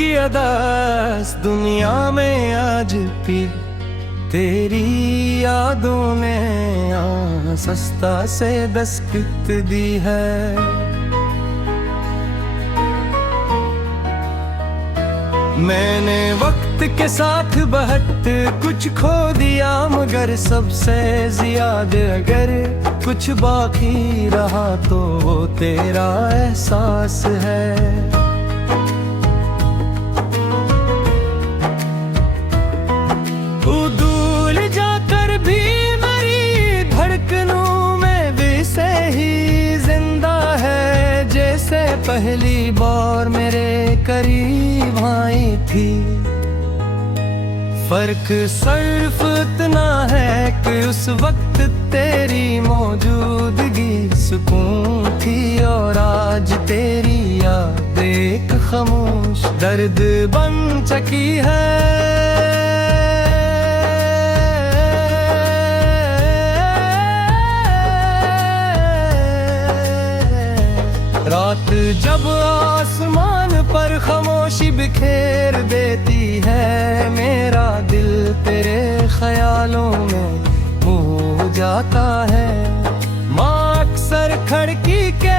की अदास दुनिया में आज भी तेरी यादों ने सस्ता से दस्तक दी है। मैंने वक्त के साथ बहुत कुछ खो दिया, मगर सबसे ज्यादा अगर कुछ बाकी रहा तो वो तेरा एहसास है। दूर जाकर भी मेरी धड़कनों में वैसे ही जिंदा है, जैसे पहली बार मेरे करीब आई थी। फर्क सिर्फ इतना है कि उस वक्त तेरी मौजूदगी सुकून थी, और आज तेरी याद एक खामोश दर्द बन चुकी है। रात जब आसमान पर खामोशी बिखेर देती है, मेरा दिल तेरे ख्यालों में हो जाता है। माँ अक्सर खिड़की के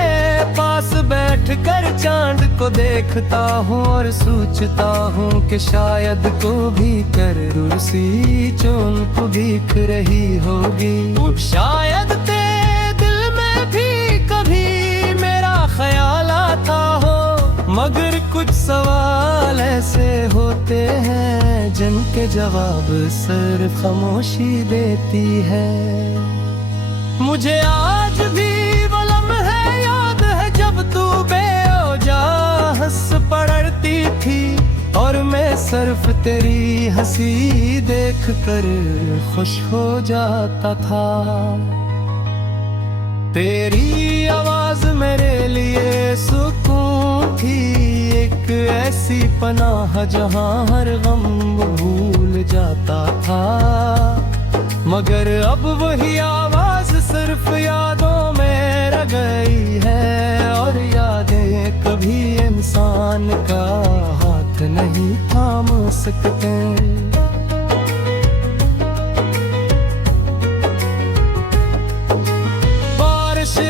पास बैठकर चांद को देखता हूँ और सोचता हूँ कि शायद को भी कर दूसरी चोन को दिख रही होगी। शायद तेरे दिल में भी कभी ख्याल आता हो, मगर कुछ सवाल ऐसे होते हैं जिनके जवाब सिर्फ खामोशी देती है। मुझे आज भी वो लम्हे याद है जब तू बेवजह हंस पड़ती थी, और मैं सिर्फ तेरी हंसी देख कर खुश हो जाता था। तेरी आवाज मेरे लिए सुकून थी, एक ऐसी पनाह जहां हर गम भूल जाता था। मगर अब वही आवाज सिर्फ यादों में रह गई है, और यादें कभी इंसान का हाथ नहीं थाम सकते।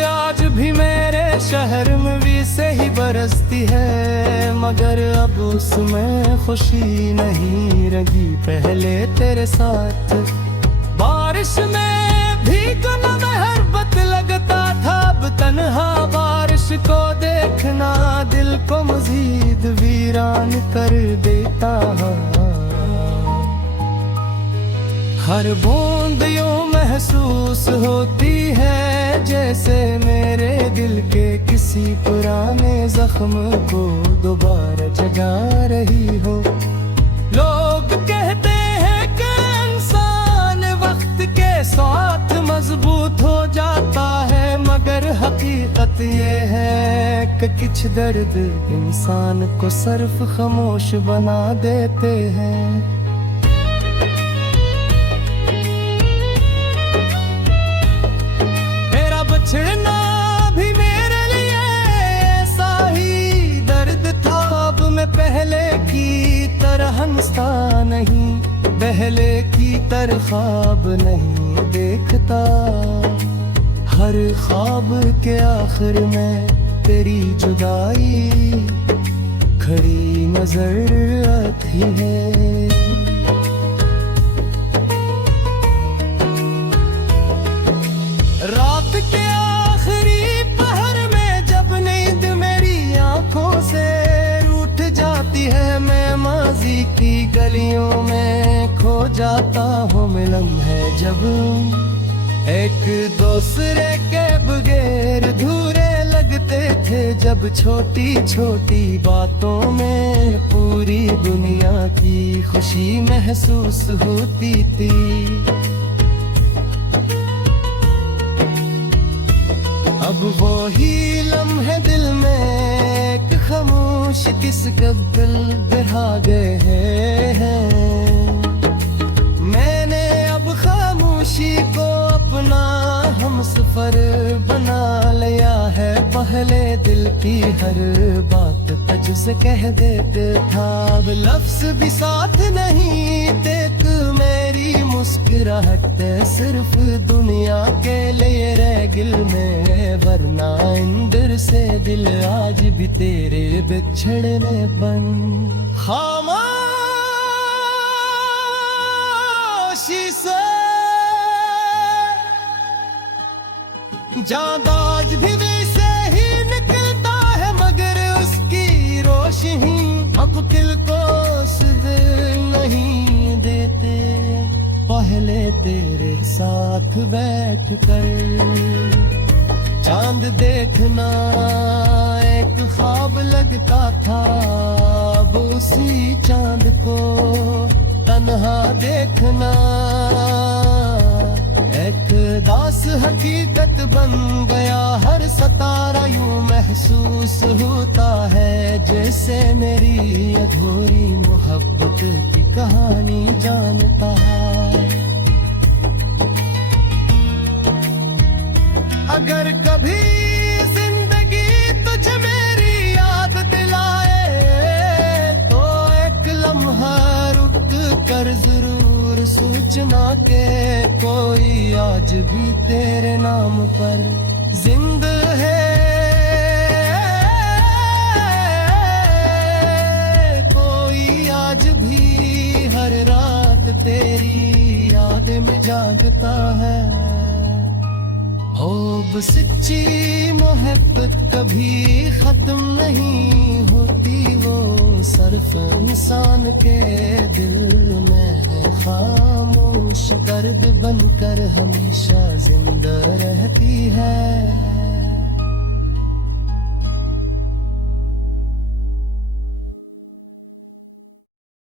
आज भी मेरे शहर में भी से ही बरसती है, मगर अब उसमें खुशी नहीं रही पहले तेरे साथ। बारिश में भीगना मोहब्बत लगता था, अब तन्हा बारिश को देखना दिल को मजीद वीरान कर देता है। हर बूंद यूं महसूस होती है जैसे मेरे दिल के किसी पुराने जख्म को दोबारा जगा रही हो। लोग कहते हैं कि इंसान वक्त के साथ मजबूत हो जाता है, मगर हकीकत ये है कि कुछ दर्द इंसान को सिर्फ खामोश बना देते हैं। छिड़ना भी मेरे लिए ऐसा ही दर्द था, अब मैं पहले की तरह हंसता नहीं, पहले की तरह ख्वाब नहीं देखता। हर ख्वाब के आखिर में तेरी जुदाई खड़ी नजर आती है। रात के आखिरी पहर में जब नींद मेरी आंखों से रूठ जाती है, मैं माजी की गलियों में खो जाता हूँ। मिलन है जब एक दूसरे के बगैर धूरे लगते थे, जब छोटी छोटी बातों में पूरी दुनिया की खुशी महसूस होती थी। अब वो ही लम्हे दिल में एक खामोश किस दिल बिठा गए हैं। मैंने अब खामोशी को अपना हमसफर बना लिया है, पहले दिल की हर बात सच से कह देते था, अब लफ्ज भी साथ नहीं, देख मेरी मुस्कुराहट सिर्फ दुनिया के लिए रह गिल में, वरना इंदर से दिल आज भी तेरे बिछड़ने बन। खामोशी से जादाज भी वैसे ही निकलता है, मगर उसकी रोशनी अब दिल को सुध नहीं देते। पहले तेरे साथ बैठ कर चांद देखना एक ख्वाब लगता था, अब उसी चांद को तन्हा देखना एक दास हकीकत बन गया। हर सितारा यूं महसूस होता है जैसे मेरी अधूरी मोहब्बत की कहानी जानता है। अगर कभी जिंदगी तुझे मेरी याद दिलाए, तो एक लम्हा रुक कर जरूर सोचना के कोई आज भी तेरे नाम पर जिंदा है, कोई आज भी हर रात तेरी याद में जागता है। अब सच्ची मोहब्बत कभी खत्म नहीं होती, वो सिर्फ इंसान के दिल में है खामोश दर्द बनकर हमेशा जिंदा रहती है।